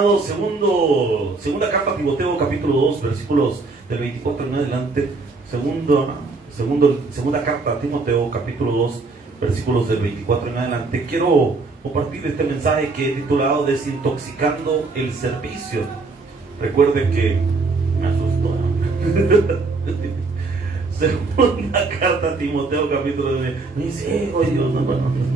amado, segunda carta a Timoteo, capítulo 2, versículos del 24 en adelante. Segunda carta a Timoteo, capítulo 2, versículos del 24 en adelante. Quiero compartir este mensaje que he titulado Desintoxicando el servicio. Recuerden que me asustó, ¿no? Segunda carta a Timoteo, capítulo 2. Me dice, Dios, no.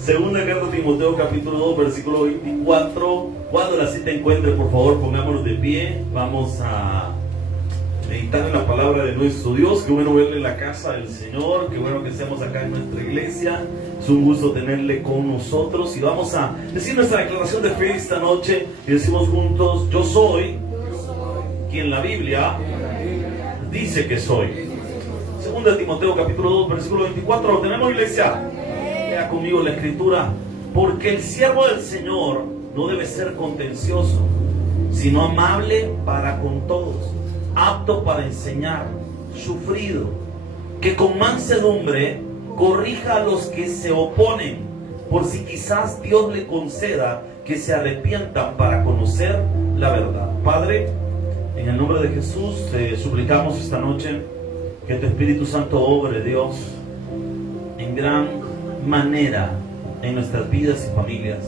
Segunda carta a Timoteo, capítulo 2, versículo 24. Cuando la cita encuentre, por favor, pongámonos de pie. Vamos a meditar en la palabra de nuestro Dios. Qué bueno verle en la casa del Señor. Qué bueno que estemos acá en nuestra iglesia. Es un gusto tenerle con nosotros. Y vamos a decir nuestra declaración de fe esta noche. Y decimos juntos: yo soy quien la Biblia dice que soy. Segunda Timoteo, capítulo 2, versículo 24. ¿Lo tenemos, iglesia? Lea conmigo la escritura. Porque el siervo del Señor no debe ser contencioso, sino amable para con todos, apto para enseñar, sufrido, que con mansedumbre corrija a los que se oponen, por si quizás Dios le conceda que se arrepientan para conocer la verdad. Padre, en el nombre de Jesús te suplicamos esta noche que tu Espíritu Santo obre, Dios, en gran manera en nuestras vidas y familias.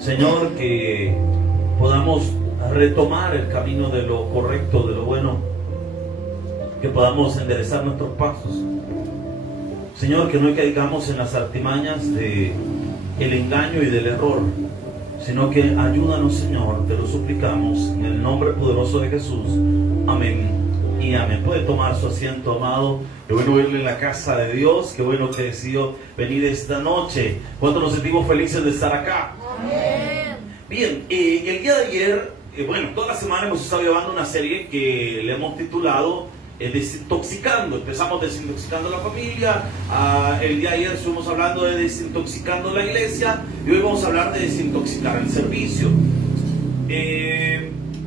Señor, que podamos retomar el camino de lo correcto, de lo bueno, que podamos enderezar nuestros pasos. Señor, que no caigamos en las artimañas del engaño y del error, sino que ayúdanos, Señor, te lo suplicamos en el nombre poderoso de Jesús. Amén y amén. Puede tomar su asiento, amado. Qué bueno verle en la casa de Dios. Qué bueno que decidió venir esta noche. ¿Cuánto nos sentimos felices de estar acá? Amén. Bien, el día de ayer, toda la semana hemos estado llevando una serie que le hemos titulado Desintoxicando. Empezamos desintoxicando la familia. El día de ayer estuvimos hablando de desintoxicando la iglesia. Y hoy vamos a hablar de desintoxicar el servicio.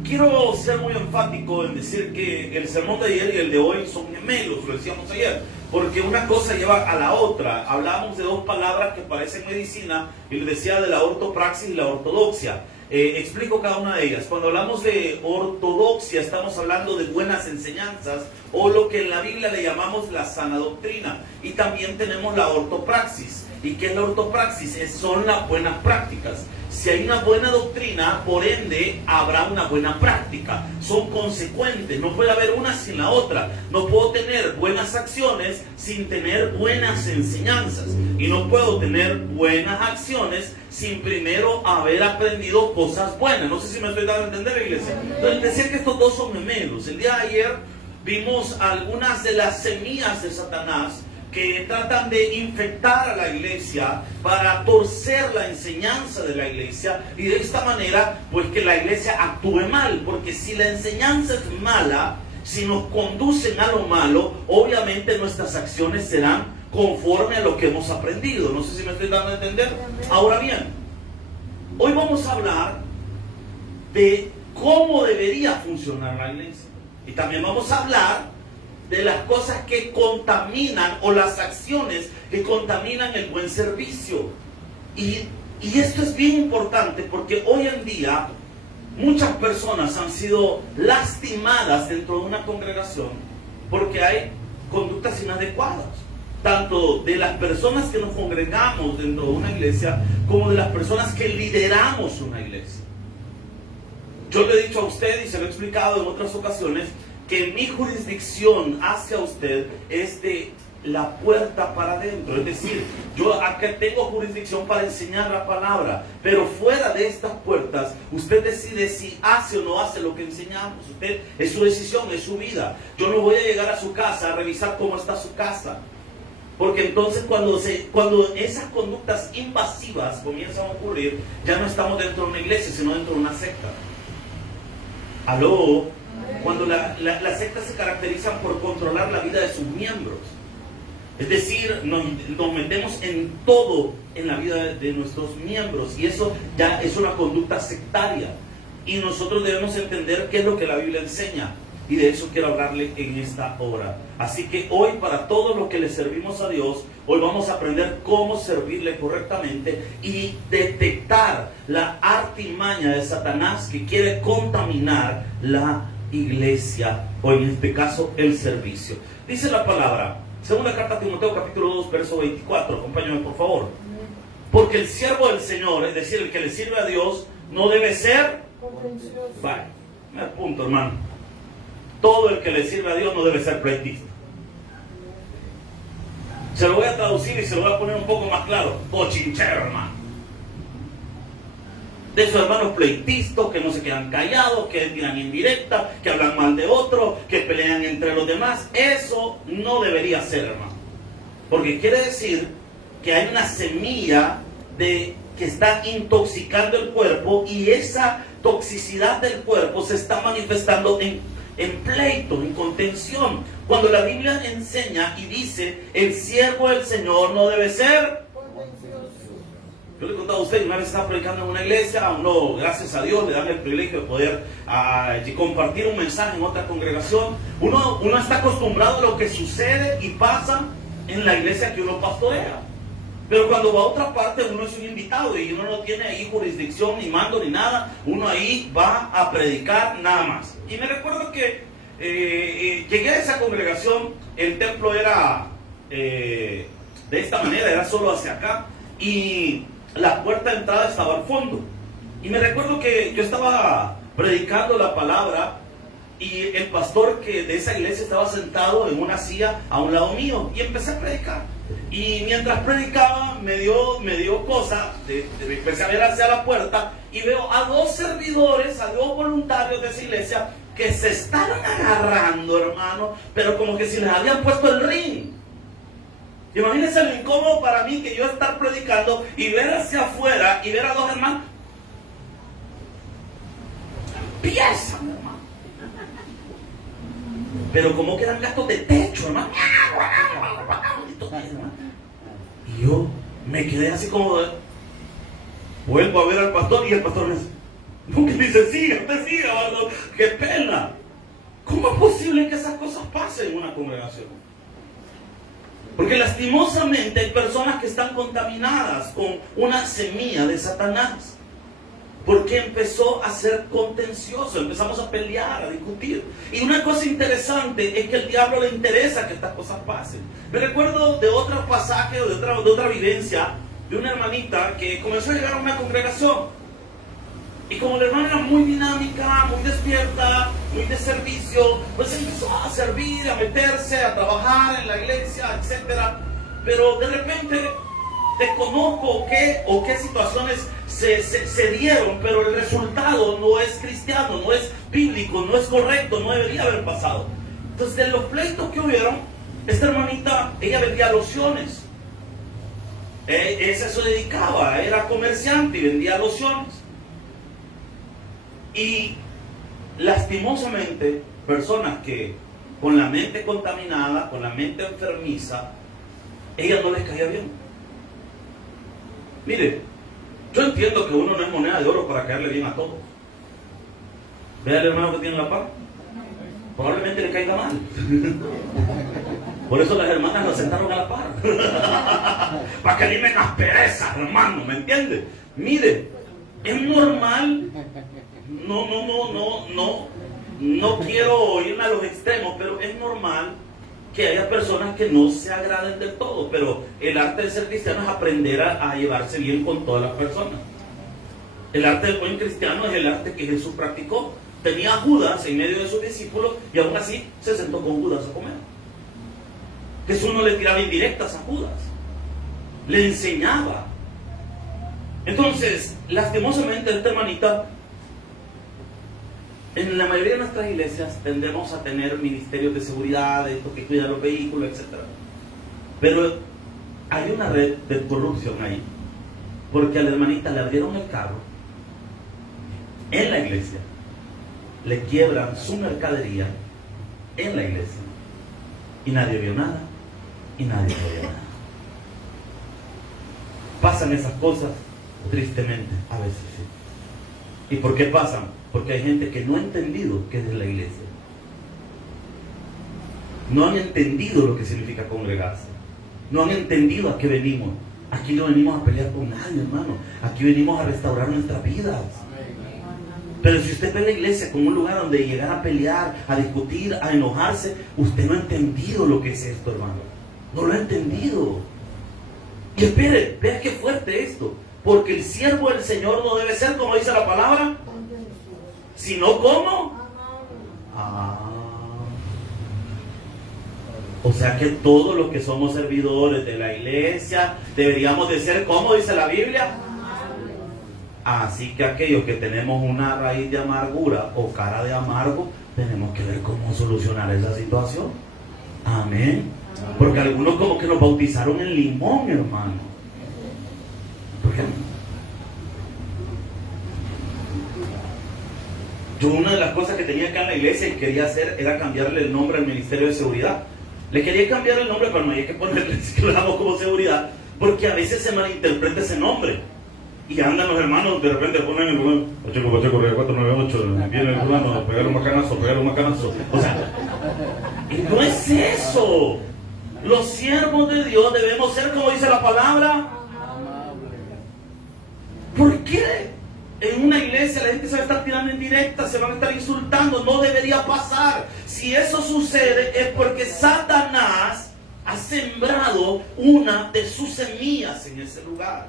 Quiero ser muy enfático en decir que el sermón de ayer y el de hoy son gemelos, lo decíamos ayer, porque una cosa lleva a la otra. Hablábamos de dos palabras que parecen medicina, y les decía de la ortopraxis y la ortodoxia. Explico cada una de ellas. Cuando hablamos de ortodoxia, estamos hablando de buenas enseñanzas, o lo que en la Biblia le llamamos la sana doctrina. Y también tenemos la ortopraxis. ¿Y qué es la ortopraxis? Son las buenas prácticas. Si hay una buena doctrina, por ende, habrá una buena práctica. Son consecuentes. No puede haber una sin la otra. No puedo tener buenas acciones sin tener buenas enseñanzas. Y no puedo tener buenas acciones sin primero haber aprendido cosas buenas. No sé si me estoy dando a entender, iglesia. Entonces, decía que estos dos son gemelos. El día de ayer vimos algunas de las semillas de Satanás que tratan de infectar a la iglesia para torcer la enseñanza de la iglesia, y de esta manera pues que la iglesia actúe mal, porque si la enseñanza es mala, si nos conducen a lo malo, obviamente nuestras acciones serán conforme a lo que hemos aprendido. No sé si me estoy dando a entender. Ahora bien, hoy vamos a hablar de cómo debería funcionar la iglesia, y también vamos a hablar de las cosas que contaminan, o las acciones que contaminan el buen servicio. Y esto es bien importante, porque hoy en día muchas personas han sido lastimadas dentro de una congregación porque hay conductas inadecuadas, tanto de las personas que nos congregamos dentro de una iglesia, como de las personas que lideramos una iglesia. Yo le he dicho a usted, y se lo he explicado en otras ocasiones, que mi jurisdicción hacia usted es de la puerta para adentro. Es decir, yo acá tengo jurisdicción para enseñar la palabra, pero fuera de estas puertas, usted decide si hace o no hace lo que enseñamos. Usted, es su decisión, es su vida. Yo no voy a llegar a su casa a revisar cómo está su casa, porque entonces cuando esas conductas invasivas comienzan a ocurrir, ya no estamos dentro de una iglesia, sino dentro de una secta. ¿Aló? Cuando las sectas se caracterizan por controlar la vida de sus miembros. Es decir, nos metemos en todo en la vida de nuestros miembros, y eso ya es una conducta sectaria. Y nosotros debemos entender qué es lo que la Biblia enseña. Y de eso quiero hablarle en esta hora. Así que hoy, para todos los que le servimos a Dios, hoy vamos a aprender cómo servirle correctamente y detectar la artimaña de Satanás que quiere contaminar la iglesia, o en este caso el servicio. Dice la palabra, segunda carta a Timoteo capítulo 2 verso 24, acompáñame por favor. Porque el siervo del Señor, es decir, el que le sirve a Dios, no debe ser contencioso. Vale, me apunto, hermano. Todo el que le sirve a Dios no debe ser pleitista. Se lo voy a traducir y se lo voy a poner un poco más claro. Bochinchero, hermano. De esos hermanos pleitistas que no se quedan callados, que tiran indirecta, que hablan mal de otros, que pelean entre los demás. Eso no debería ser, hermano. Porque quiere decir que hay una semilla que está intoxicando el cuerpo, y esa toxicidad del cuerpo se está manifestando en pleito, en contención. Cuando la Biblia enseña y dice, el siervo del Señor no debe ser contencioso. Yo le he contado a usted, una vez estaba predicando en una iglesia, uno, gracias a Dios, le dan el privilegio de poder compartir un mensaje en otra congregación. Uno está acostumbrado a lo que sucede y pasa en la iglesia que uno pastorea. Pero cuando va a otra parte, uno es un invitado y uno no tiene ahí jurisdicción, ni mando, ni nada. Uno ahí va a predicar nada más. Y me recuerdo que llegué a esa congregación, el templo era de esta manera, era solo hacia acá, y la puerta de entrada estaba al fondo. Y me recuerdo que yo estaba predicando la palabra, y el pastor de esa iglesia estaba sentado en una silla a un lado mío, y empecé a predicar. Y mientras predicaba me dio cosa, empecé a ver hacia la puerta y veo a dos servidores, a dos voluntarios de esa iglesia que se estaban agarrando, hermano, pero como que si les habían puesto el ring. Imagínense lo incómodo para mí que yo estar predicando y ver hacia afuera y ver a dos hermanos. Empiezan, hermano. Pero como quedan gastos de techo, hermano. Y yo me quedé así como vuelvo a ver al pastor y el pastor me dice, siga, usted siga, hermano. Qué pena. ¿Cómo es posible que esas cosas pasen en una congregación? Porque lastimosamente hay personas que están contaminadas con una semilla de Satanás. Porque empezó a ser contencioso, empezamos a pelear, a discutir. Y una cosa interesante es que al diablo le interesa que estas cosas pasen. Me recuerdo de otro pasaje, de otra vivencia, de una hermanita que comenzó a llegar a una congregación. Y como la hermana era muy dinámica, muy despierta, muy de servicio, pues empezó a servir, a meterse, a trabajar en la iglesia, etc. Pero de repente desconozco qué situaciones se dieron, pero el resultado no es cristiano, no es bíblico, no es correcto, no debería haber pasado. Entonces, de los pleitos que hubieron, esta hermanita, ella vendía lociones. Ella se dedicaba, era comerciante y vendía lociones. Y lastimosamente, personas que con la mente contaminada, con la mente enfermiza, ella no les caía bien. Mire, yo entiendo que uno no es moneda de oro para caerle bien a todos. Vea al hermano que tiene la par, probablemente le caiga mal. Por eso las hermanas la sentaron a la par. Para que limen las perezas, hermano, ¿me entiende? Mire, es normal. No quiero irme a los extremos, pero es normal que haya personas que no se agraden del todo, pero el arte de ser cristiano es aprender a llevarse bien con todas las personas. El arte del buen cristiano es el arte que Jesús practicó. Tenía a Judas en medio de sus discípulos y aún así se sentó con Judas a comer. Jesús no le tiraba indirectas a Judas, le enseñaba. Entonces, lastimosamente, esta hermanita, en la mayoría de nuestras iglesias tendemos a tener ministerios de seguridad, estos que cuidan los vehículos, etc. Pero hay una red de corrupción ahí, porque a la hermanita le abrieron el carro en la iglesia, le quiebran su mercadería en la iglesia, y nadie vio nada, y nadie vio nada. Pasan esas cosas, tristemente, a veces sí. ¿Y por qué pasan? Porque hay gente que no ha entendido que es de la iglesia. No han entendido lo que significa congregarse. No han entendido a qué venimos. Aquí no venimos a pelear con nadie, hermano. Aquí venimos a restaurar nuestras vidas. Pero si usted ve la iglesia como un lugar donde llegar a pelear, a discutir, a enojarse, usted no ha entendido lo que es esto, hermano. No lo ha entendido. Y espere, vea qué fuerte esto. Porque el siervo del Señor no debe ser, como dice la palabra, sino como. O sea que todos los que somos servidores de la iglesia deberíamos de ser, como dice la Biblia. Así que aquellos que tenemos una raíz de amargura o cara de amargo, tenemos que ver cómo solucionar esa situación. Amén. Porque algunos como que nos bautizaron en limón, hermano. ¿Por qué? Yo una de las cosas que tenía acá en la iglesia y quería hacer era cambiarle el nombre al Ministerio de Seguridad. Le quería cambiar el nombre, pero no hay que ponerle como seguridad, porque a veces se malinterpreta ese nombre. Y andan los hermanos, de repente ponen el fulano, Pacheco, 498, viene el fulano, pegar un macanazo. O sea, no es eso. Los siervos de Dios debemos ser, como dice la palabra, ¿por qué? En una iglesia la gente se va a estar tirando en directa, se van a estar insultando. No debería pasar. Si eso sucede es porque Satanás ha sembrado una de sus semillas en ese lugar.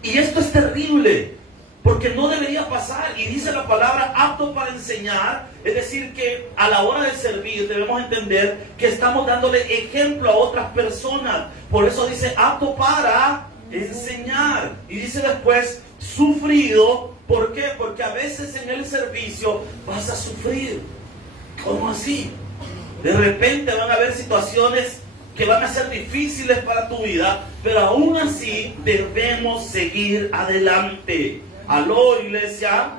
Y esto es terrible, porque no debería pasar. Y dice la palabra apto para enseñar, es decir que a la hora de servir debemos entender que estamos dándole ejemplo a otras personas. Por eso dice apto para enseñar. Y dice después sufrido. ¿Por qué? Porque a veces en el servicio vas a sufrir. ¿Cómo así? De repente van a haber situaciones que van a ser difíciles para tu vida, pero aún así debemos seguir adelante. Aló, iglesia.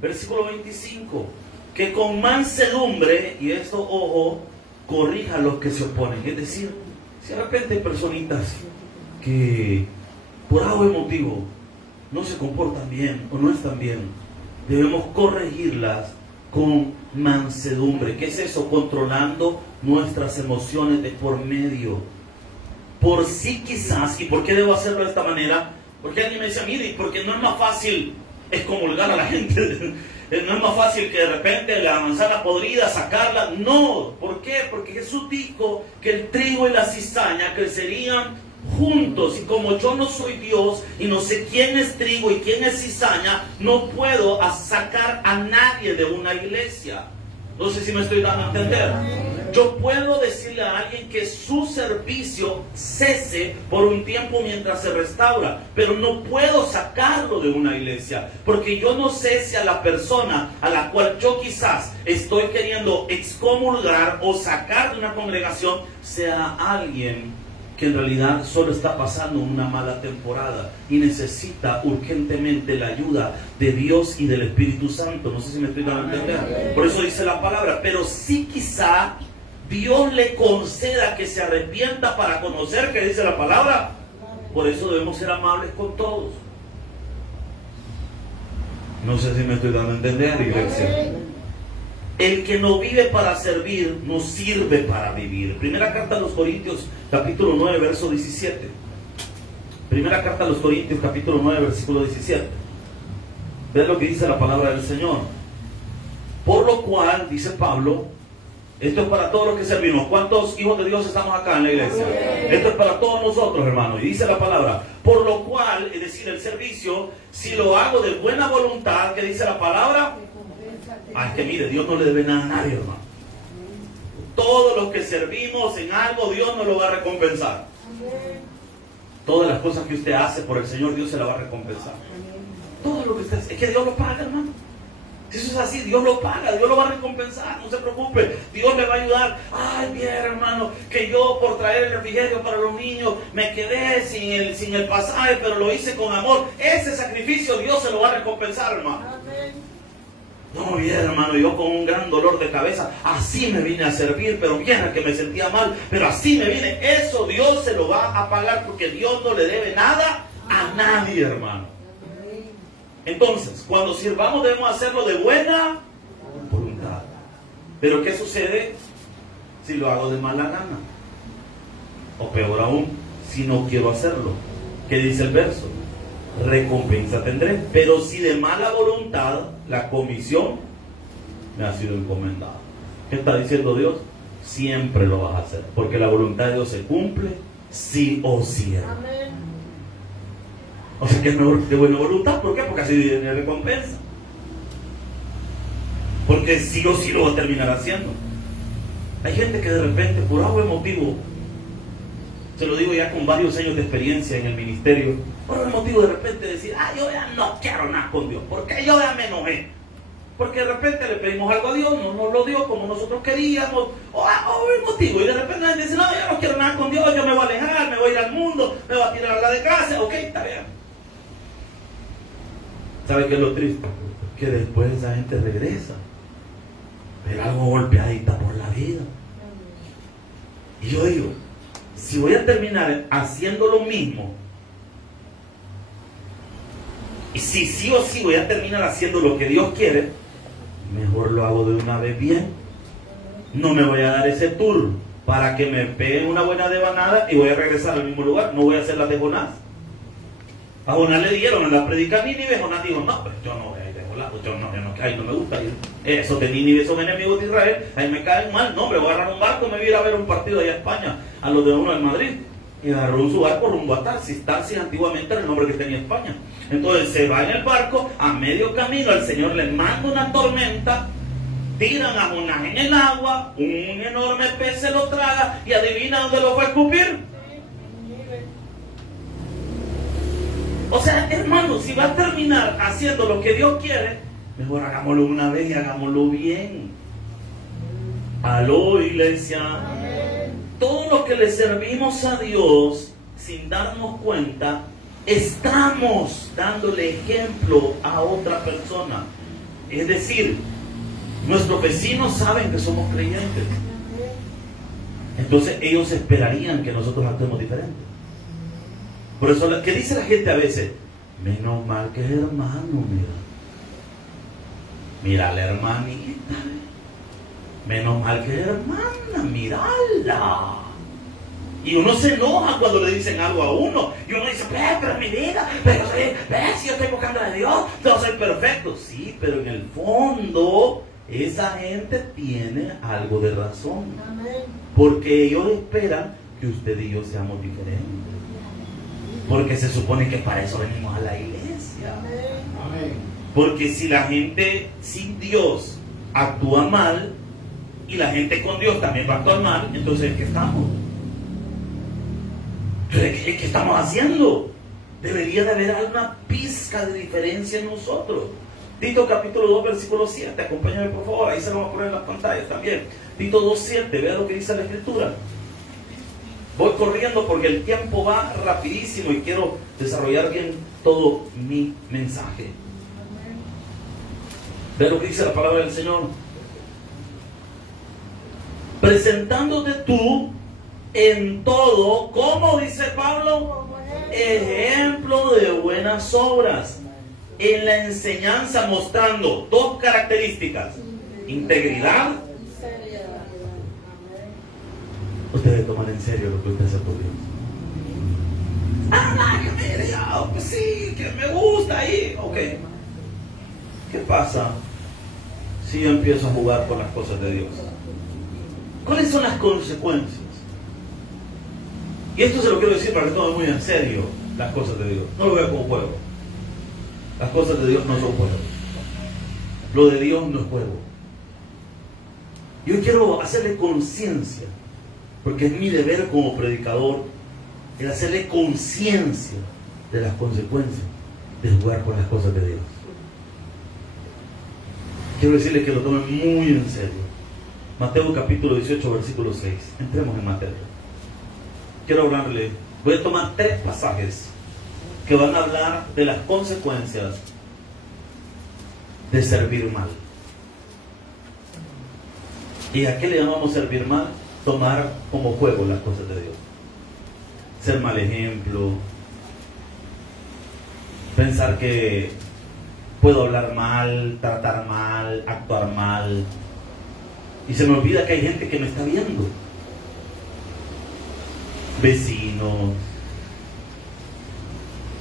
Versículo 25. Que con mansedumbre, y esto, ojo, corrija a los que se oponen. Es decir, si de repente hay personitas que por algo motivo no se comportan bien o no están bien, debemos corregirlas con mansedumbre. ¿Qué es eso? Controlando nuestras emociones de por medio. Por sí quizás, ¿y por qué debo hacerlo de esta manera? Porque alguien me dice, mire, porque no es más fácil excomulgar a la gente. No es más fácil que de repente la manzana podrida sacarla. No, ¿por qué? Porque Jesús dijo que el trigo y la cizaña crecerían juntos, y como yo no soy Dios y no sé quién es trigo y quién es cizaña, no puedo sacar a nadie de una iglesia. No sé si me estoy dando a entender. Yo puedo decirle a alguien que su servicio cese por un tiempo mientras se restaura, pero no puedo sacarlo de una iglesia, porque yo no sé si a la persona a la cual yo quizás estoy queriendo excomulgar o sacar de una congregación sea alguien que en realidad solo está pasando una mala temporada y necesita urgentemente la ayuda de Dios y del Espíritu Santo. No sé si me estoy dando a entender. Por eso dice la palabra, pero sí quizá Dios le conceda que se arrepienta para conocer, que dice la palabra. Por eso debemos ser amables con todos. No sé si me estoy dando a entender, iglesia. El que no vive para servir, no sirve para vivir. Primera carta a los Corintios, capítulo 9, verso 17. Primera carta a los Corintios, capítulo 9, versículo 17. Ve lo que dice la palabra del Señor. Por lo cual, dice Pablo, esto es para todos los que servimos. ¿Cuántos hijos de Dios estamos acá en la iglesia? Esto es para todos nosotros, hermanos. Y dice la palabra, por lo cual, es decir, el servicio, si lo hago de buena voluntad, que dice la palabra, es que mire, Dios no le debe nada a nadie, hermano. Todos los que servimos en algo, Dios nos lo va a recompensar. Todas las cosas que usted hace por el Señor, Dios se la va a recompensar. Todo lo que usted hace, es que Dios lo paga, hermano. Si eso es así, Dios lo paga, Dios lo va a recompensar, no se preocupe, Dios le va a ayudar. Ay, bien, hermano, que yo por traer el refrigerio para los niños me quedé sin el pasaje, pero lo hice con amor. Ese sacrificio Dios se lo va a recompensar, hermano. No, bien, hermano, yo con un gran dolor de cabeza, así me vine a servir, pero bien, que me sentía mal, pero así me vine. Eso Dios se lo va a pagar, porque Dios no le debe nada a nadie, hermano. Entonces, cuando sirvamos debemos hacerlo de buena voluntad. Pero ¿qué sucede? si lo hago de mala gana? O peor aún, si no quiero hacerlo. ¿Qué dice el verso? Recompensa tendré. Pero si de mala voluntad, la comisión me ha sido encomendada. ¿Qué está diciendo Dios? Siempre lo vas a hacer, porque la voluntad de Dios se cumple sí o sí. Amén. O sea que es mejor de buena voluntad. ¿Por qué? Porque así viene recompensa. Porque sí o sí lo va a terminar haciendo. Hay gente que de repente, por algo motivo, se lo digo ya con varios años de experiencia en el ministerio, por algún motivo de repente decir, yo ya no quiero nada con Dios, porque yo ya me enojé. Porque de repente le pedimos algo a Dios, no nos lo dio como nosotros queríamos, o el motivo, y de repente la gente dice, no, yo no quiero nada con Dios, yo me voy a alejar, me voy a ir al mundo, me voy a tirar a la de casa, ok, está bien. ¿Sabe qué es lo triste? Que después esa gente regresa, pero algo golpeadita por la vida. Y yo digo, si voy a terminar haciendo lo mismo, y si sí o sí voy a terminar haciendo lo que Dios quiere, mejor lo hago de una vez bien. No me voy a dar ese tour para que me peguen una buena devanada y voy a regresar al mismo lugar. No voy a hacer la de Jonás. A Jonás le dieron en la predica Nínive. Jonás dijo, no, pero yo no voy a ir de Jonás, ahí no me gusta ir. Esos de Nínive son enemigos de Israel, ahí me caen mal. No, hombre, voy a agarrar un barco, me voy a ir a ver un partido allá a España, a los de uno del Madrid. Y agarró su barco rumbo a Tarsis. Tarsis antiguamente era el nombre que tenía España. Entonces se va en el barco, a medio camino el Señor le manda una tormenta, tiran a Jonás en el agua, un enorme pez se lo traga y adivina dónde lo fue a escupir. O sea, hermano, si va a terminar haciendo lo que Dios quiere, mejor hagámoslo una vez y hagámoslo bien. Aló, iglesia. Todo lo que le servimos a Dios sin darnos cuenta, estamos dándole ejemplo a otra persona. Es decir, nuestros vecinos saben que somos creyentes. Entonces ellos esperarían que nosotros actuemos diferente. Por eso, ¿qué dice la gente a veces? Menos mal que es hermano, mira. Mira la hermanita. Menos mal que es hermana, mirala. Y uno se enoja cuando le dicen algo a uno. Y uno dice, pero mi vida, pero si yo estoy buscando a Dios, yo soy perfecto. Sí, pero en el fondo, esa gente tiene algo de razón. Amén. Porque ellos esperan que usted y yo seamos diferentes. Porque se supone que para eso venimos a la iglesia. Amén. Porque si la gente sin Dios actúa mal, y la gente con Dios también va a actuar mal, entonces ¿qué estamos? ¿Qué estamos haciendo? Debería de haber alguna pizca de diferencia en nosotros. Tito capítulo 2 versículo 7, acompáñame por favor, ahí se lo vamos a poner en las pantallas también. Tito 2:7, vea lo que dice la escritura. Voy corriendo porque el tiempo va rapidísimo y quiero desarrollar bien todo mi mensaje. Vea lo que dice la palabra del Señor. Presentándote tú en todo, ¿cómo dice Pablo? Ejemplo de buenas obras, en la enseñanza mostrando dos características: integridad. Usted debe tomar en serio lo que usted hace por Dios. Que mire, pues sí, que me gusta ahí. Ok. ¿Qué pasa si yo empiezo a jugar con las cosas de Dios? ¿Cuáles son las consecuencias? Y esto se lo quiero decir para que tomen muy en serio las cosas de Dios. No lo vean como juego. Las cosas de Dios no son juegos. Lo de Dios no es juego. Yo quiero hacerle conciencia, porque es mi deber como predicador, el hacerle conciencia de las consecuencias de jugar con las cosas de Dios. Quiero decirle que lo tomen muy en serio. Mateo capítulo 18, versículo 6. Entremos en materia. Quiero hablarle, voy a tomar 3 pasajes que van a hablar de las consecuencias de servir mal. ¿Y a qué le llamamos servir mal? Tomar como juego las cosas de Dios. Ser mal ejemplo. Pensar que puedo hablar mal, tratar mal, actuar mal. Y se me olvida que hay gente que me está viendo. vecinos.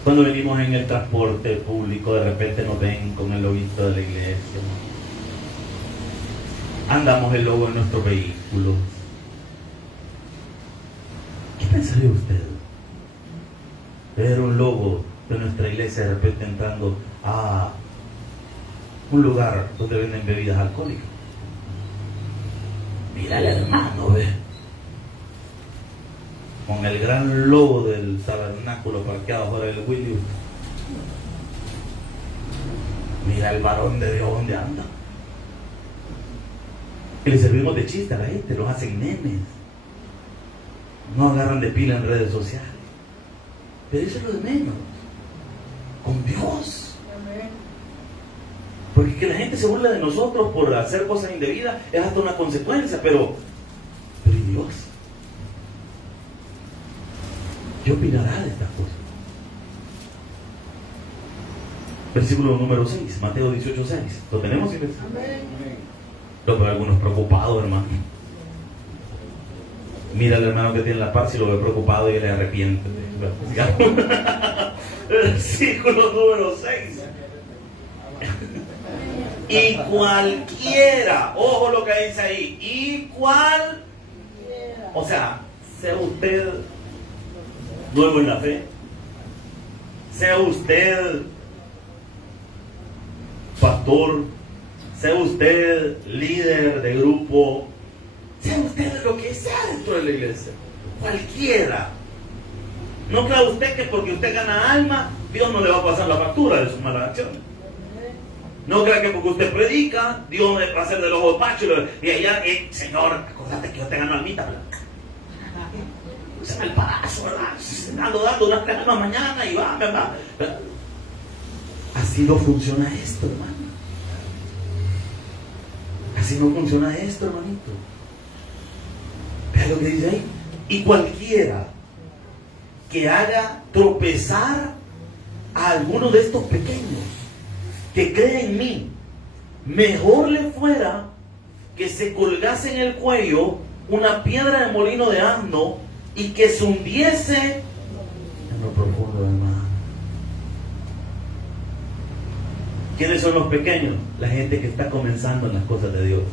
Cuando venimos en el transporte público, de repente nos ven con el loguito de la iglesia. Andamos el logo en nuestro vehículo. ¿Qué pensaría usted? Ver un logo de nuestra iglesia de repente entrando a un lugar donde venden bebidas alcohólicas. Mira al hermano, ve, con el gran logo del tabernáculo parqueado fuera del Williams. Mira el varón de Dios donde anda. Y le servimos de chiste a la gente, los hacen memes. No agarran de pila en redes sociales. Pero eso es lo de menos. Con Dios. Porque que la gente se burla de nosotros por hacer cosas indebidas es hasta una consecuencia, pero ¿y Dios? ¿Qué opinará de estas cosas? Versículo número 6, Mateo 18:6. ¿Lo tenemos, iglesia? Amén. Lo veo algunos preocupados, hermano. Mira al hermano que tiene la par, si lo ve preocupado y le arrepiente. Versículo número 6. Y cualquiera, ojo lo que dice ahí, y cual, o sea, sea usted nuevo en la fe, sea usted pastor, sea usted líder de grupo, sea usted lo que sea dentro de la iglesia, cualquiera. No crea usted que porque usted gana alma, Dios no le va a pasar la factura de sus malas acciones. No crea que porque usted predica, Dios me va a hacer del ojo pacho y allá, Señor, acordate que yo te gano almita, ¿verdad? Se me el parazo, ¿verdad? Dando unas 3 almas mañana y va, ¿verdad? Así no funciona esto, hermano. Así no funciona esto, hermanito. Vea lo que dice ahí. Y cualquiera que haga tropezar a alguno de estos pequeños que cree en mí, mejor le fuera que se colgase en el cuello una piedra de molino de asno y que se hundiese en lo profundo del mar. ¿Quiénes son los pequeños? La gente que está comenzando en las cosas de Dios.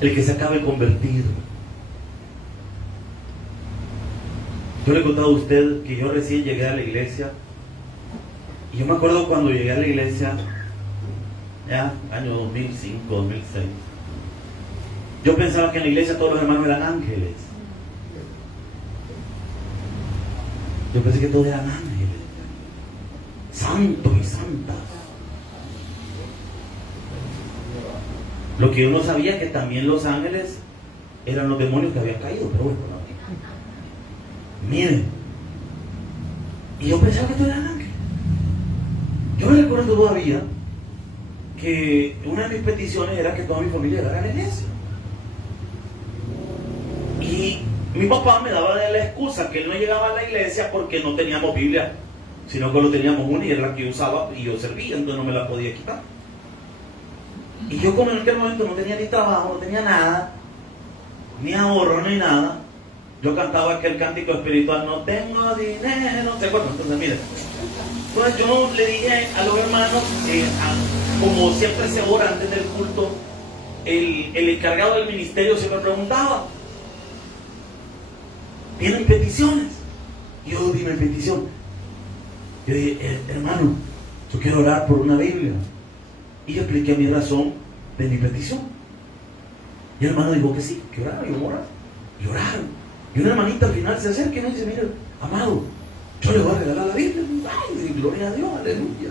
El que se acaba de convertir. Yo le he contado a usted que yo recién llegué a la iglesia. Y yo me acuerdo cuando llegué a la iglesia, ya, año 2005, 2006. Yo pensaba que en la iglesia todos los hermanos eran ángeles. Yo pensé que todos eran ángeles, santos y santas. Lo que yo no sabía es que también los ángeles eran los demonios que habían caído, pero bueno, no. Miren, y yo pensaba que todos eran ángeles. Yo me recuerdo todavía que una de mis peticiones era que toda mi familia llegara a la iglesia. Y mi papá me daba de la excusa que él no llegaba a la iglesia porque no teníamos Biblia, sino que lo teníamos una y era la que yo usaba y yo servía, entonces no me la podía quitar. Y yo, como en aquel momento no tenía ni trabajo, no tenía nada, ni ahorro, ni nada, yo cantaba aquel cántico espiritual, no tengo dinero, no sé cuánto. Entonces, mira, pues yo le dije a los hermanos, como siempre se ora antes del culto, el encargado del ministerio siempre preguntaba, ¿tienen peticiones? Y yo di mi petición. Yo dije, hermano, yo quiero orar por una Biblia. Y yo expliqué mi razón de mi petición. Y el hermano dijo que sí, que orara, y orar. Y oraron. Y una hermanita al final se acerca y me dice, mira, amado, yo le voy a regalar la Biblia. Ay, gloria a Dios, aleluya.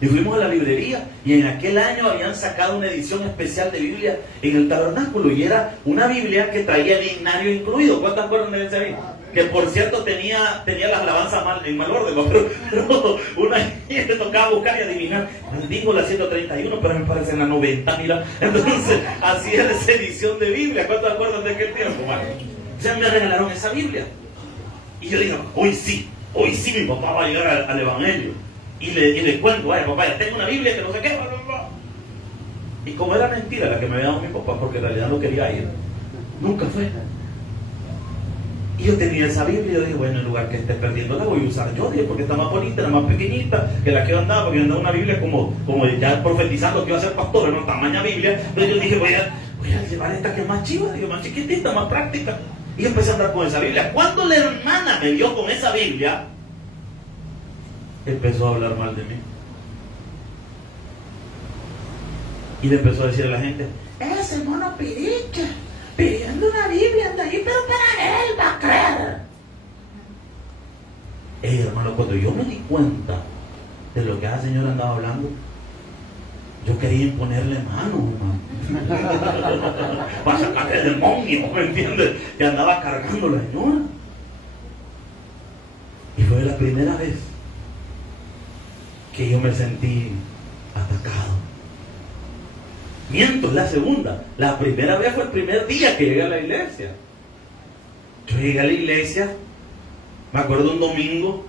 Y fuimos a la librería y en aquel año habían sacado una edición especial de Biblia en el tabernáculo y era una Biblia que traía el himnario incluido. ¿Cuántas acuerdan de esa Biblia? Que por cierto tenía las alabanzas en mal orden, pero una le tocaba buscar y adivinar. Digo la 131, pero me parece en la 90, mira. Entonces, así era esa edición de Biblia. ¿Cuántos acuerdan de aquel tiempo? Bueno, o sea, me regalaron esa Biblia. Y yo digo, hoy sí mi papá va a llegar al Evangelio. Y le cuento, ay papá, ya tengo una Biblia que no sé qué, bla, bla, bla. Y como era mentira la que me había dado mi papá, porque en realidad no quería ir, nunca fue. Y yo tenía esa Biblia y yo dije, bueno, en lugar que esté perdiendo la voy a usar yo, dije, porque está más bonita, era más pequeñita que la que yo andaba, porque yo andaba una Biblia como ya profetizando que iba a ser pastor, era una tamaña Biblia. Entonces yo dije, voy a llevar esta que es más chiva, digo, más chiquitita, más práctica. Y empecé a andar con esa Biblia. Cuando la hermana me vio con esa Biblia, empezó a hablar mal de mí. Y le empezó a decir a la gente, ese mono piricha, pidiendo una Biblia, anda ahí, pero para él va a creer. Hermano, cuando yo me di cuenta de lo que esa señora andaba hablando, yo quería imponerle mano, hermano, para sacarle el demonio, ¿me entiendes? Que andaba cargando la señora. Y fue la primera vez que yo me sentí atacado. Miento, es la segunda. La primera vez fue el primer día que llegué a la iglesia. Yo llegué a la iglesia, me acuerdo un domingo,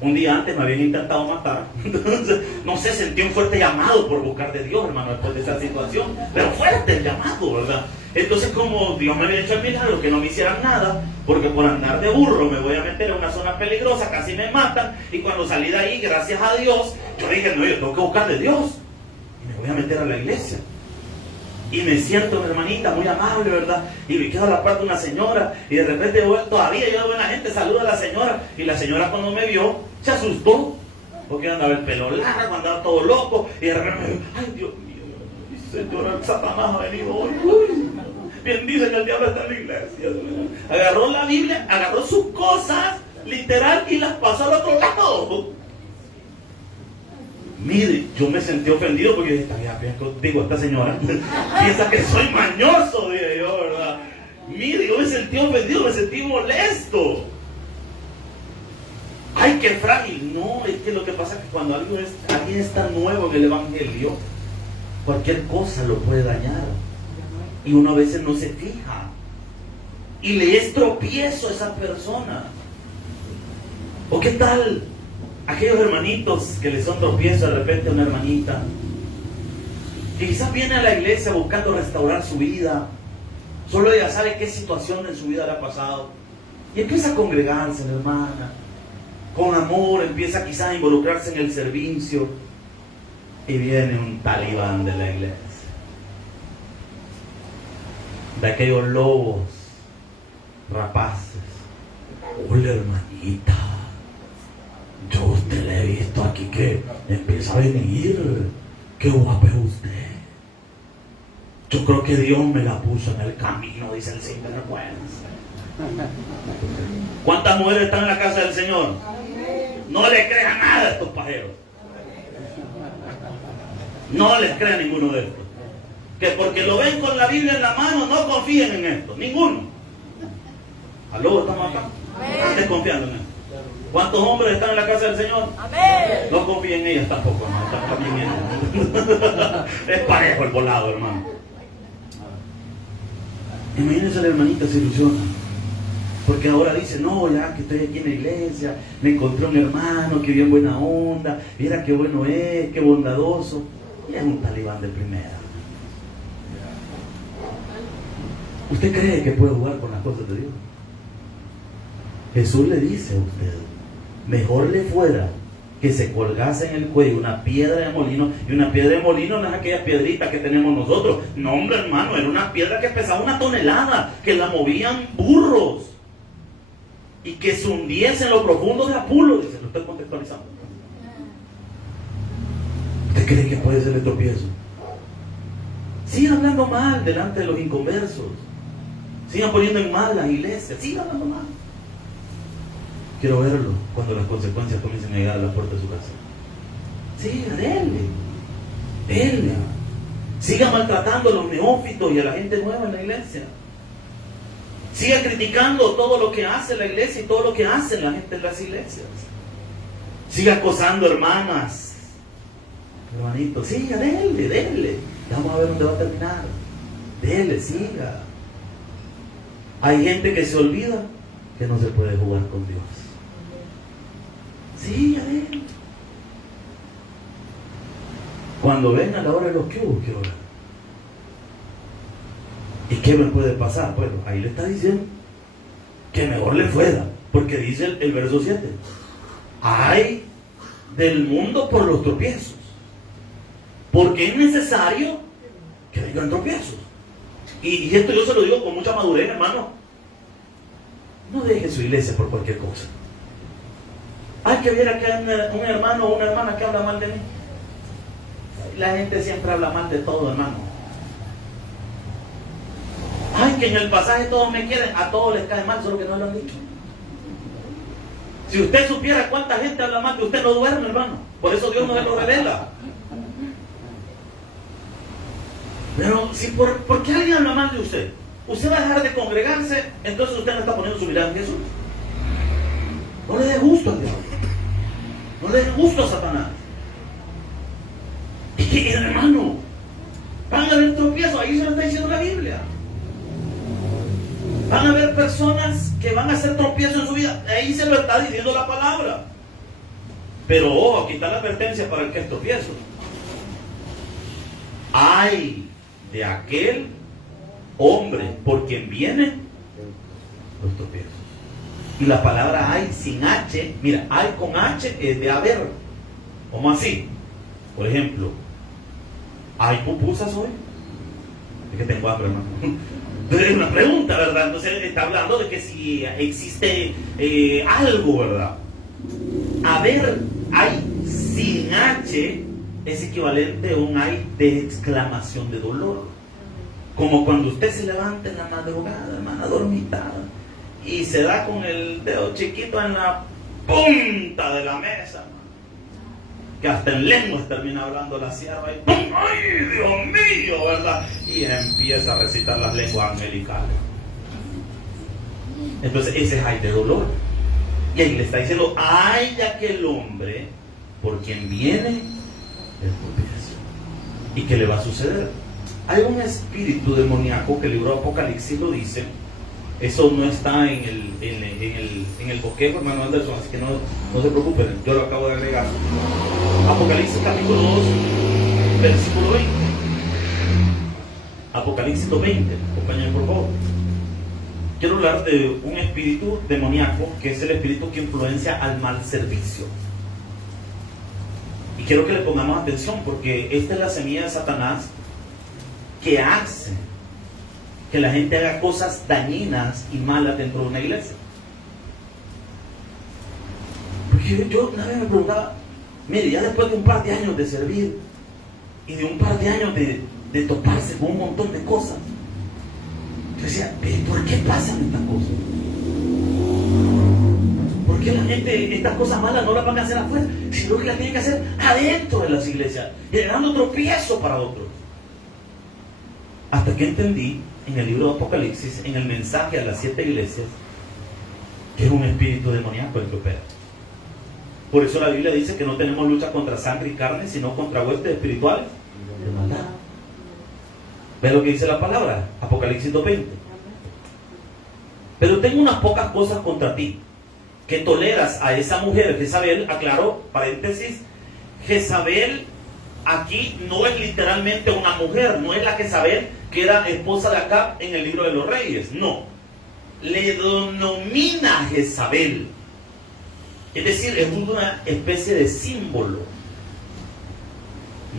un día antes me habían intentado matar. Entonces, no sé, sentí un fuerte llamado por buscar de Dios, hermano, después de esa situación. Pero fuerte el llamado, ¿verdad? Entonces, como Dios me había hecho el milagro, que no me hicieran nada, porque por andar de burro me voy a meter en una zona peligrosa, casi me matan. Y cuando salí de ahí, gracias a Dios, yo dije, no, yo tengo que buscar de Dios. Y me voy a meter a la iglesia. Y me siento una hermanita muy amable, ¿verdad? Y me quedo a la parte de una señora. Y de repente todavía yo de buena gente saluda a la señora. Y la señora cuando me vio, se asustó. Porque andaba el pelo largo, andaba todo loco. Y de repente me dijo, ay Dios mío, Señor, el Satanás ha venido hoy. Uy, bien dice que el diablo está en la iglesia. Agarró la Biblia, agarró sus cosas, literal, y las pasó al otro lado. Mire, yo me sentí ofendido porque esta señora piensa que soy mañoso, dije yo, ¿verdad? Mire, yo me sentí ofendido, me sentí molesto. Ay, qué frágil. No, es que lo que pasa es que cuando alguien está nuevo en el evangelio, cualquier cosa lo puede dañar. Y uno a veces no se fija. Y le es tropiezo a esa persona. ¿O qué tal aquellos hermanitos que les son tropiezo de repente a una hermanita, que quizás viene a la iglesia buscando restaurar su vida, solo ella sabe qué situación en su vida le ha pasado, y empieza a congregarse, la hermana, con amor, empieza quizás a involucrarse en el servicio, y viene un talibán de la iglesia, de aquellos lobos rapaces. Hola, hermanita, yo a usted le he visto aquí que empieza a venir. Qué guapa es usted. Yo creo que Dios me la puso en el camino, dice el sinvergüenza. ¿Cuántas mujeres están en la casa del Señor? No le crean nada a estos pajeros. No les crean ninguno de estos. Que porque lo ven con la Biblia en la mano, no confíen en esto. Ninguno. ¿Aló? ¿Estamos acá? Están desconfiando en esto. ¿Cuántos hombres están en la casa del Señor? Amén. No confíen en ellas tampoco, hermano. Están bien ellas. Es parejo el volado, hermano. Imagínense, la hermanita se ilusiona. Porque ahora dice, no, ya que estoy aquí en la iglesia, me encontré un hermano que bien buena onda, mira qué bueno es, qué bondadoso. Y es un talibán de primera. ¿Usted cree que puede jugar con las cosas de Dios? Jesús le dice a usted, mejor le fuera que se colgase en el cuello una piedra de molino, y una piedra de molino no es aquella piedrita que tenemos nosotros, no, hombre, hermano, era una piedra que pesaba 1 tonelada, que la movían burros, y que se hundiese en lo profundo de Apulo, dice, lo estoy contextualizando. ¿Usted cree que puede ser el tropiezo? Sigan hablando mal delante de los inconversos, sigan poniendo en mal las iglesias, sigan hablando mal. Quiero verlo cuando las consecuencias comiencen a llegar a la puerta de su casa. Siga, denle. Siga maltratando a los neófitos y a la gente nueva en la iglesia. Siga criticando todo lo que hace la iglesia y todo lo que hacen la gente en las iglesias. Siga acosando hermanas, hermanitos. Siga, denle. Ya vamos a ver dónde va a terminar. Denle, siga. Hay gente que se olvida que no se puede jugar con Dios. Sí, adentro. Cuando venga la hora de los que hubo, ¿qué hora? ¿Y qué me puede pasar? Bueno, ahí le está diciendo. que mejor le fuera, porque dice el verso 7, ay del mundo por los tropiezos, porque es necesario que vengan tropiezos. Y esto yo se lo digo con mucha madurez, hermano. No deje su iglesia por cualquier cosa. Hay que ver acá un hermano o una hermana que habla mal de mí. La gente siempre habla mal de todo, hermano. Ay, que en el pasaje todos me quieren, a todos les cae mal, solo que no lo han dicho. Si usted supiera cuánta gente habla mal de usted, no duerme, hermano. Por eso Dios no se lo revela. Pero si por qué alguien habla mal de usted, usted va a dejar de congregarse, entonces usted no está poniendo su mirada en Jesús. No le dé gusto al diablo. No le dé gusto a Satanás. Es que, hermano, van a haber tropiezos, ahí se lo está diciendo la Biblia. Van a haber personas que van a hacer tropiezos en su vida, ahí se lo está diciendo la palabra. Pero ojo, aquí está la advertencia para el que es tropiezo. Ay de aquel hombre por quien vienen los tropiezos. Y la palabra hay sin H, mira, hay con H es de haber. ¿Cómo así? Por ejemplo, ¿hay pupusas hoy? Es que tengo hambre, hermano. Entonces es una pregunta, ¿verdad? Entonces está hablando de que si existe algo, ¿verdad? Haber, hay sin H es equivalente a un hay de exclamación de dolor. Como cuando usted se levanta en la madrugada, hermana, dormitada, y se da con el dedo chiquito en la punta de la mesa, que hasta en lenguas termina hablando la sierva y ¡pum! ¡Ay, Dios mío! ¿Verdad? Y empieza a recitar las lenguas angelicales. Entonces ese es ay de dolor. Y ahí le está diciendo, ay de aquel hombre por quien viene el tropiezo. ¿Y qué le va a suceder? Hay un espíritu demoníaco que el libro de Apocalipsis lo dice. Eso no está en el bosquejo, hermano Anderson, así que no se preocupen, yo lo acabo de agregar. Apocalipsis capítulo 2, versículo 20. Apocalipsis 20, acompáñenme por favor. Quiero hablar de un espíritu demoníaco que es el espíritu que influencia al mal servicio. Y quiero que le pongamos atención porque esta es la semilla de Satanás que hace que la gente haga cosas dañinas y malas dentro de una iglesia. Porque yo una vez me preguntaba, mire, ya después de un par de años de servir y de un par de años de toparse con un montón de cosas, yo decía, ¿por qué pasan estas cosas? ¿Por qué la gente estas cosas malas no las van a hacer afuera, sino que las tienen que hacer adentro de las iglesias, generando tropiezo para otros? Hasta que entendí en el libro de Apocalipsis, en el mensaje a las 7 iglesias, que es un espíritu demoníaco el que opera. Por eso la Biblia dice que no tenemos lucha contra sangre y carne, sino contra huestes espirituales de maldad. ¿Ves lo que dice la palabra? Apocalipsis 2:20. Pero tengo unas pocas cosas contra ti, que toleras a esa mujer, Jezabel. Aclaro, paréntesis, Jezabel aquí no es literalmente una mujer, no es la Jezabel que era esposa de Acab en el libro de los Reyes, no. Le denomina Jezabel. Es decir, es una especie de símbolo.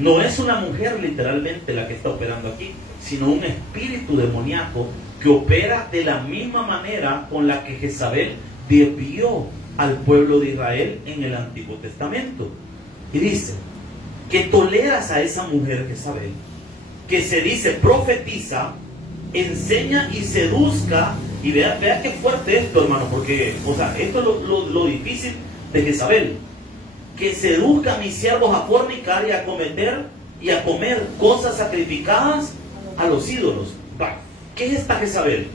No es una mujer literalmente la que está operando aquí, sino un espíritu demoníaco que opera de la misma manera con la que Jezabel desvió al pueblo de Israel en el Antiguo Testamento. Y dice que toleras a esa mujer Jezabel, que se dice profetiza, enseña y seduzca. Y vea qué fuerte esto, hermano, porque, o sea, esto es lo difícil de Jezabel, que seduzca a mis siervos a fornicar y a comer cosas sacrificadas a los ídolos. ¿Qué es esta Jezabel?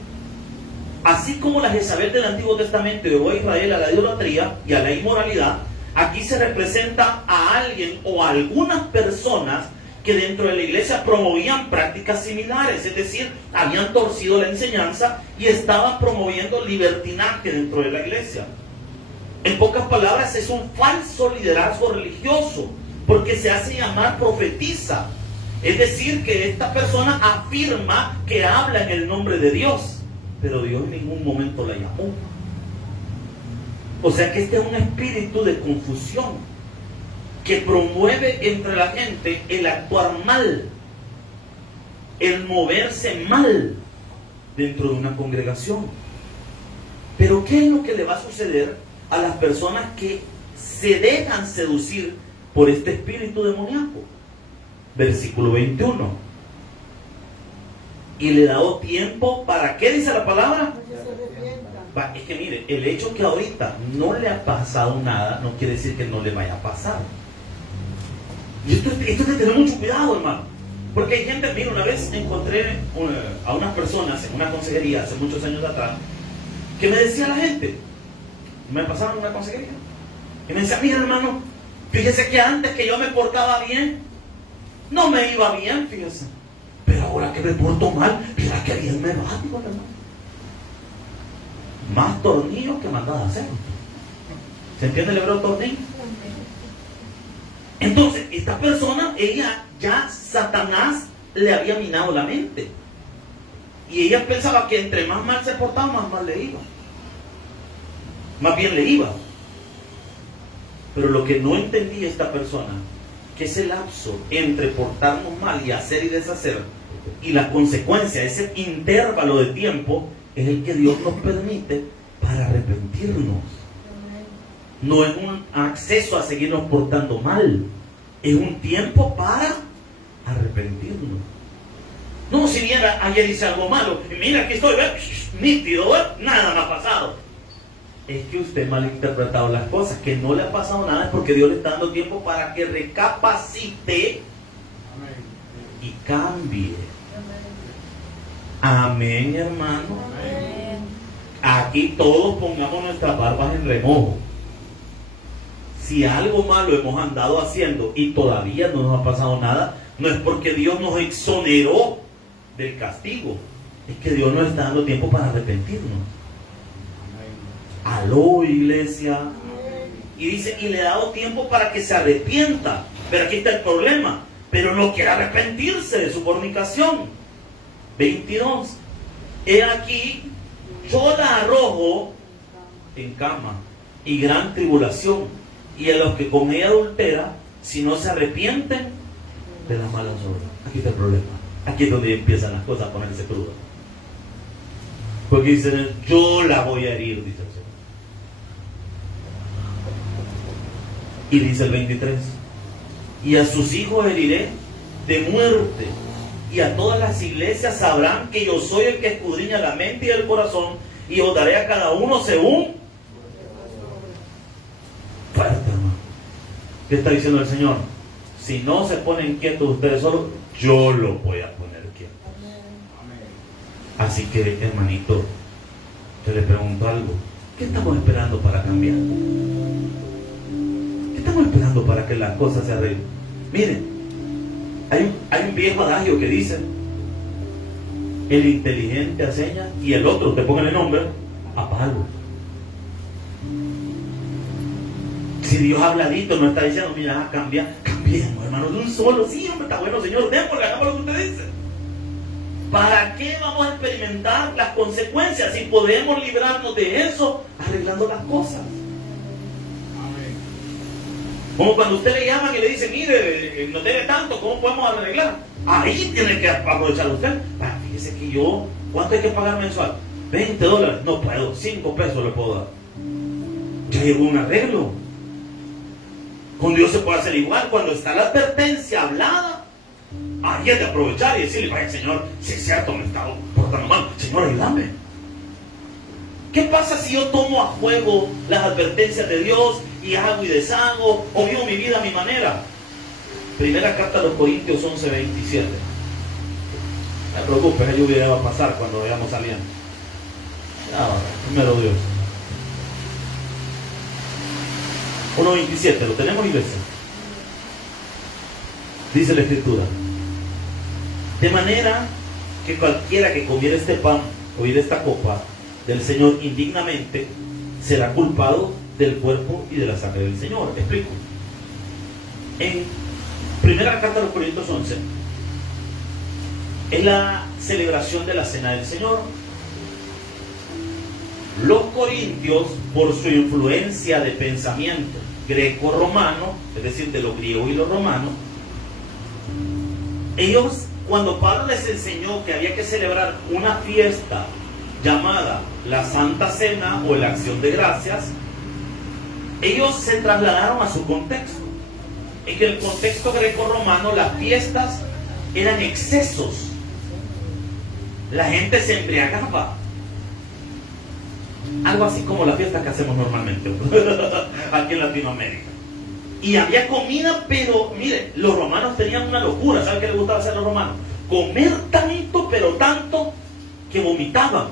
Así como la Jezabel del Antiguo Testamento llevó a Israel a la idolatría y a la inmoralidad, aquí se representa a alguien o a algunas personas que dentro de la iglesia promovían prácticas similares, es decir, habían torcido la enseñanza y estaban promoviendo libertinaje dentro de la iglesia. En pocas palabras, es un falso liderazgo religioso, porque se hace llamar profetiza. Es decir, que esta persona afirma que habla en el nombre de Dios. pero Dios en ningún momento la llamó. O sea que este es un espíritu de confusión que promueve entre la gente el actuar mal, el moverse mal dentro de una congregación. Pero ¿qué es lo que le va a suceder a las personas que se dejan seducir por este espíritu demoníaco? Versículo 21. Y le he dado tiempo para, ¿qué dice la palabra? Es que mire, el hecho que ahorita no le ha pasado nada no quiere decir que no le vaya a pasar. Y esto hay que tener mucho cuidado, hermano. Porque hay gente, mira, una vez encontré a unas personas en una consejería hace muchos años atrás, que me decía la gente, me pasaron una consejería, y me decía, mira hermano, fíjese que antes que yo me portaba bien, no me iba bien, fíjese. Pero ahora que me porto mal, mira que bien me va, digo, hermano. Más tornillo que mandada a hacer. ¿Se entiende el hebreo tornillo? Entonces, esta persona, ella ya Satanás le había minado la mente. Y ella pensaba que entre más mal se portaba, más mal le iba. Más bien le iba. Pero lo que no entendía esta persona, que ese lapso entre portarnos mal y hacer y deshacer, y la consecuencia, ese intervalo de tiempo, es el que Dios nos permite para arrepentirnos. No es un acceso a seguirnos portando mal, es un tiempo para arrepentirnos. No, si viera, ayer hice algo malo, mira aquí estoy, nítido, nada me ha pasado. Es que usted mal interpretado las cosas, que no le ha pasado nada, es porque Dios le está dando tiempo para que recapacite y cambie. Amén, hermano. Aquí todos pongamos nuestras barbas en remojo. Si algo malo hemos andado haciendo y todavía no nos ha pasado nada, no es porque Dios nos exoneró del castigo, es que Dios nos está dando tiempo para arrepentirnos. Aló, iglesia. Y dice, y le he dado tiempo para que se arrepienta. Pero aquí está el problema, pero no quiere arrepentirse de su fornicación. 22. He aquí, yo la arrojo en cama y gran tribulación, y a los que con ella adultera, si no se arrepienten de las malas obras. Aquí está el problema. Aquí es donde empiezan las cosas a ponerse crudas. Porque dicen, yo la voy a herir, dice el Señor. Y dice el 23, y a sus hijos heriré de muerte, y a todas las iglesias sabrán que yo soy el que escudriña la mente y el corazón, y os daré a cada uno según. Fuerte, hermano. ¿Qué está diciendo el Señor? Si no se ponen quietos ustedes solos, yo lo voy a poner quieto. Así que, hermanito, yo le pregunto algo. ¿Qué estamos esperando para cambiar? ¿Qué estamos esperando para que las cosas se arreglen? Miren, hay un viejo adagio que dice, el inteligente enseña y el otro, te pongan el nombre, a palo. Si Dios habladito nos está diciendo, mira, cambiemos, hermano, de un solo, sí, hombre, está bueno, Señor, démosle, hagamos lo que usted dice. ¿Para qué vamos a experimentar las consecuencias si podemos librarnos de eso arreglando las cosas? Como cuando usted le llaman y le dicen, mire, no debe tanto, ¿cómo podemos arreglar? Ahí tiene que aprovechar usted. Fíjese que yo, ¿cuánto hay que pagar mensual? $20, no puedo, 5 pesos le puedo dar. Ya llegó un arreglo. Con Dios se puede hacer igual. Cuando está la advertencia hablada, ahí es de aprovechar y decirle, vaya Señor, si es cierto, me está portando mal, Señor, ayúdame. ¿Qué pasa si yo tomo a juego las advertencias de Dios y hago y deshago o vivo mi vida a mi manera? Primera carta a los Corintios 11:27. No te preocupes, la lluvia va a pasar cuando vayamos saliendo. Ahora, primero Dios. 1:27, ¿lo tenemos, iglesia? Dice la Escritura: de manera que cualquiera que comiera este pan o bebiera esta copa del Señor indignamente será culpado del cuerpo y de la sangre del Señor. Explico. En primera carta a los Corintios 11 es la celebración de la cena del Señor. Los corintios, por su influencia de pensamiento greco-romano, es decir, de lo griego y lo romano, ellos, cuando Pablo les enseñó que había que celebrar una fiesta llamada la Santa Cena o la Acción de Gracias, ellos se trasladaron a su contexto. En el contexto greco-romano las fiestas eran excesos. La gente se embriagaba. Algo así como la fiesta que hacemos normalmente aquí en Latinoamérica. Y había comida, pero mire, los romanos tenían una locura. ¿Saben qué les gustaba hacer a los romanos? Comer tanto, pero tanto, que vomitaban.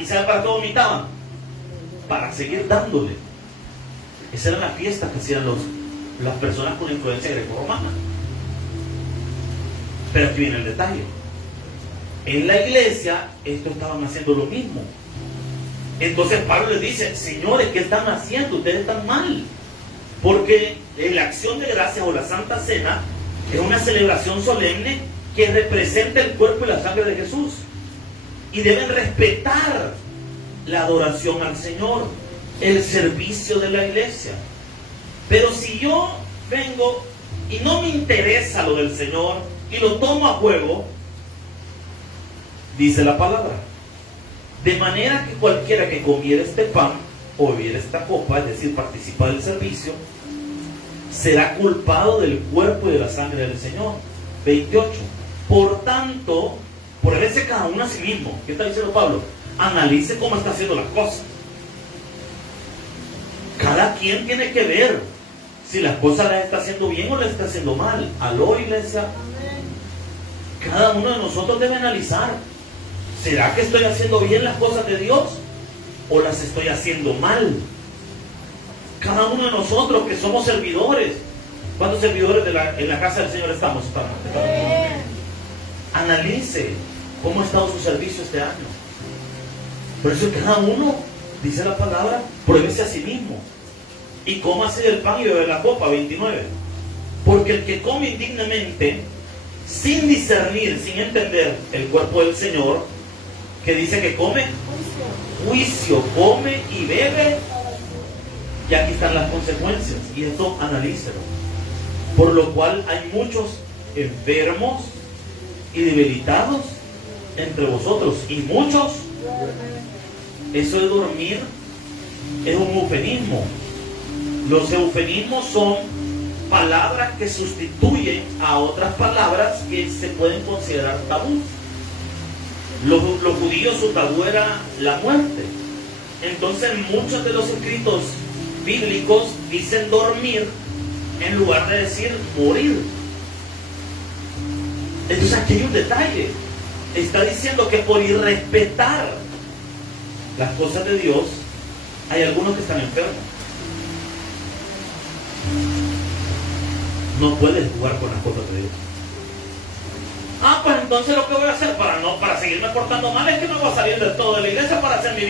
¿Y saben para qué vomitaban? Para seguir dándole. Esa era la fiesta que hacían las personas con influencia greco-romana. Pero aquí viene el detalle. En la iglesia, estos estaban haciendo lo mismo. Entonces Pablo les dice: señores, ¿qué están haciendo? Ustedes están mal. Porque la Acción de Gracias o la Santa Cena es una celebración solemne que representa el cuerpo y la sangre de Jesús. Y deben respetar la adoración al Señor, el servicio de la iglesia. Pero si yo vengo y no me interesa lo del Señor y lo tomo a juego, dice la palabra: de manera que cualquiera que comiera este pan o bebiera esta copa, es decir, participa del servicio, será culpado del cuerpo y de la sangre del Señor. 28. Por tanto, pruébese cada uno a sí mismo. ¿Qué está diciendo Pablo? Analice cómo está haciendo las cosas. Cada quien tiene que ver si las cosas las está haciendo bien o las está haciendo mal. Aló, iglesia. Cada uno de nosotros debe analizar: ¿será que estoy haciendo bien las cosas de Dios o las estoy haciendo mal? Cada uno de nosotros que somos servidores. ¿Cuántos servidores en la casa del Señor estamos? Analice cómo ha estado su servicio este año. Por eso cada uno, dice la palabra, pruébese a sí mismo y cómase del pan y bebe la copa. 29. Porque el que come indignamente, sin discernir, sin entender el cuerpo del Señor, que dice que come juicio, come y bebe, y aquí están las consecuencias. Y esto analícelo. Por lo cual hay muchos enfermos y debilitados entre vosotros, y muchos. Eso de dormir es un eufemismo. Los eufemismos son palabras que sustituyen a otras palabras que se pueden considerar tabú. Los judíos, su tabú era la muerte. Entonces muchos de los escritos bíblicos dicen dormir en lugar de decir morir. Entonces aquí hay un detalle. Está diciendo que por irrespetar las cosas de Dios, hay algunos que están enfermos. No puedes jugar con las cosas de Dios. Pues entonces lo que voy a hacer para seguirme portando mal es que me voy a salir del todo de la iglesia para hacer mi vida.